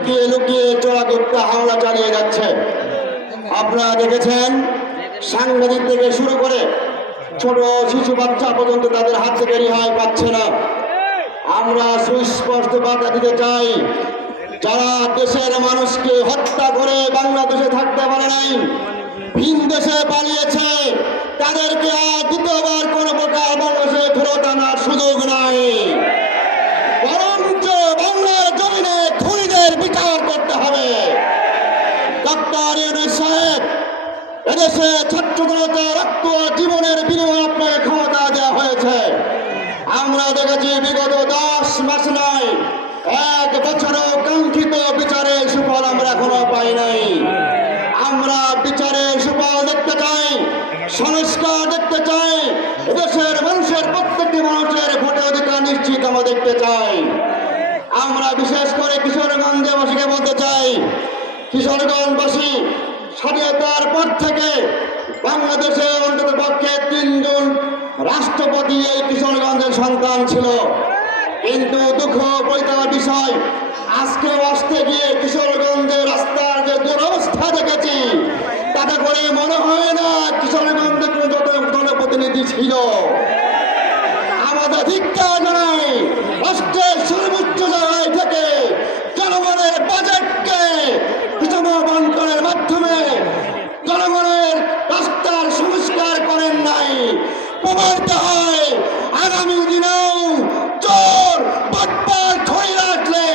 লুকিয়ে লুকিয়ে চোরাগুপ্ত হামলা চালিয়ে যাচ্ছে। আপনারা দেখেছেন, সাংবাদিক থেকে শুরু করে ছোট শিশু বাচ্চা পর্যন্ত তাদের হাত থেকে রেহাই পাচ্ছে না। আমরা সুস্পষ্ট বার্তা দিতে চাই, যারা দেশের মানুষকে হত্যা করে বাংলাদেশে থাকতে পারে নাই, ভিন দেশে পালিয়েছে, তাদেরকে আর দ্বিতীয়বার কোনো প্রকার বাংলাদেশে ফেরত আনার সুযোগ নাই। বরঞ্চ বাংলার জমিনে খুনিদের বিচার করতে হবে। ডক্টর ইউনূস সাহেব, এদেশে ছাত্র জনতার রক্ত জীবনের বিনিময়ে আপনাকে ক্ষমতা দেওয়া হয়েছে। আমরা দেখেছি বিগত 10 মাস নয়, 1 বছরও কাঙ্ক্ষিত বিচারের সুফল আমরা এখনো পাই নাই। আমরা বিচারের সুফল দেখতে চাই, সংস্কার দেখতে চাই, দেশের মানুষের প্রত্যেকটি মানুষের ভোটের অধিকার নিশ্চিত আমরা দেখতে চাই। আমরা বিশেষ করে কিশোরগঞ্জবাসীকে বলতে চাই, কিশোরগঞ্জবাসী স্বাধীনতার পর থেকে বাংলাদেশে অন্তত পক্ষে 3 জন রাষ্ট্রপতি এই কিশোরগঞ্জের সন্তান ছিল। কিন্তু দুঃখ পরিতাপের বিষয়, আজকে আসতে গিয়ে কিশোরগঞ্জের রাস্তার যে দুরবস্থা দেখেছি, তাতে করে মনে হয় না কিশোরগঞ্জে কোনো জনপ্রতিনিধি ছিল। আমাদের ধিক্কার জানাই, রাষ্ট্রের সর্বোচ্চ জায়গায় থেকে জনগণের বাজেটকে বন্টনের মাধ্যমে জনগণের রাস্তার সংস্কার করেন নাই। প্রমাণিত হয় আগামী দিনেও চোর বাটপার ধরে রাখলে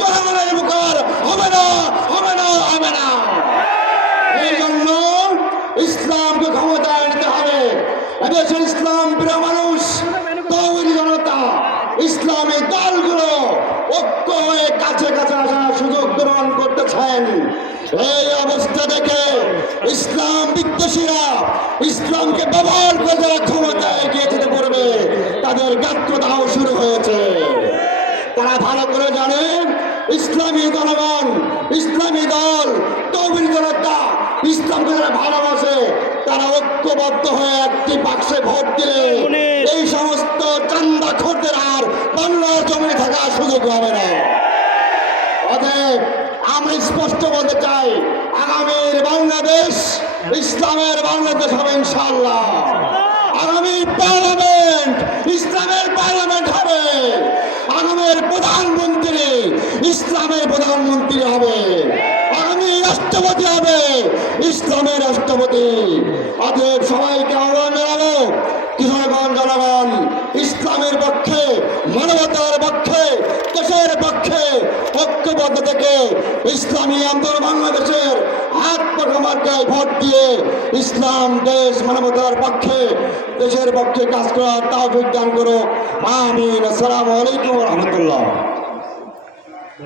জনগণের মুখর হবে না, হবে না, হবে না। এই জন্য ইসলামকে ক্ষমতায় নিতে হবে। এদেশের ইসলাম প্রিয় মানুষ, তৌহিদি জনতা, ইসলামী দলগুলো ঐক্য হয়ে কাছে কাছে আসার সুযোগ গ্রহণ করতেছেন। এই অবস্থা দেখে ইসলাম বিদ্বেষীরা, ইসলামকে ব্যবহার করে যারা ক্ষমতায় এগিয়ে যেতে পারবে, তাদের গাত্রদাহ শুরু হয়েছে। তারা ভালো করে জানে, ইসলামী জনগণ, ইসলামী দল, তৌহিদি জনতা ইসলামকে যারা ভালোবাসে, তারা ঐক্যবদ্ধ হয়ে একটি বাক্সে ভোট দিলে এই সমস্ত চান্দাখোরদের আর বাংলার জমিনে থাকার সুযোগ হবে না। অতএব আমরা স্পষ্ট বলতে চাই, আগামীর বাংলাদেশ ইসলামের বাংলাদেশ হবে ইনশাআল্লাহ। আগামী পার্লামেন্ট ইসলামের পার্লামেন্ট হবে। আগামীর প্রধানমন্ত্রী ইসলামের প্রধানমন্ত্রী হবে। আগামী রাষ্ট্রপতি হবে ইসলামের রাষ্ট্রপতি। অতএব সবাইকে আহ্বান জানাবো, কিশোরগঞ্জ জনগণ ইসলামের পক্ষে, মানবতার পক্ষে, দেশের পক্ষে ঐক্যবদ্ধ থেকে ইসলামী আন্দোলন বাংলাদেশের আত্মকমার্কায় ভোট দিয়ে ইসলাম, দেশ, মানবতার পক্ষে, দেশের পক্ষে কাজ করার তৌফিক দান করো। আমিন। আসসালামু আলাইকুম ওয়া রাহমাতুল্লাহ।